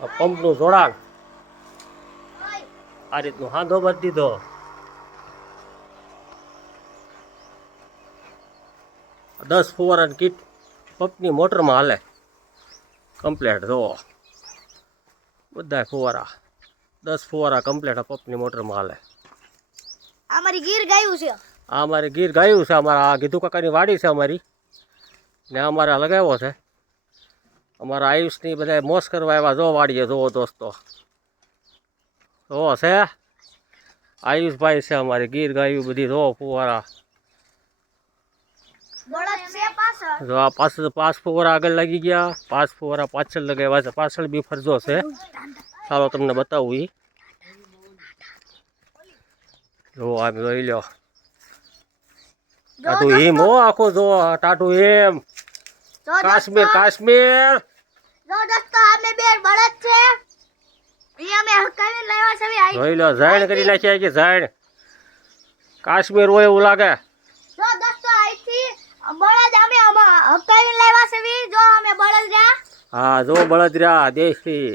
પંપનું જોડાણ આ રીતનું હાંધો બાંધી દીધો. 10 ફુવારાની કીટ પંપની મોટરમાં હાલે કમ્પ્લેટ. જુઓ બધા ફુવારા 10 ફુવારા કમ્પ્લેટ આ પંપની મોટરમાં હાલે. અમારી ગીર ગાયું છે. આ અમારી ગીર ગાયું છે. અમારા આ ગીધુ કાકાની વાડી છે અમારી ને અમારે લગાવ્યો છે. અમારા આયુષની બધા મોસ કરવા આવ્યા. જો વાડીએ જોવો દોસ્તો, જોવો છે આયુષભાઈ છે અમારી ગીર ગાયું બધી. જોવો ફુવારા જો આ પાછળ 5 ફુવારા આગળ લાગી ગયા, 5 ફુવારા પાછળ લગાવ્યા છે. પાછળ બી ફરજો છે. ચાલો તમને બતાવું. ઈ જો આમ જોઈ લો. ટાટું હિમ હો આખું. જો ટાટું હિમ કાશ્મીર કાશ્મીર. જો દોસ્તો અમે બે બળદ છે. ઈ અમે હકાવીને લાવ્યા છે. જોઈ લો ઝાડ કરી નાખ્યા કે ઝાડ કાશ્મીર હોય એવું લાગે. જો દોસ્તો અહીંથી બળદ અમે હકાવીને લાવ્યા છે. જો અમે બળદ રહ્યા. હા જો બળદરા દેશી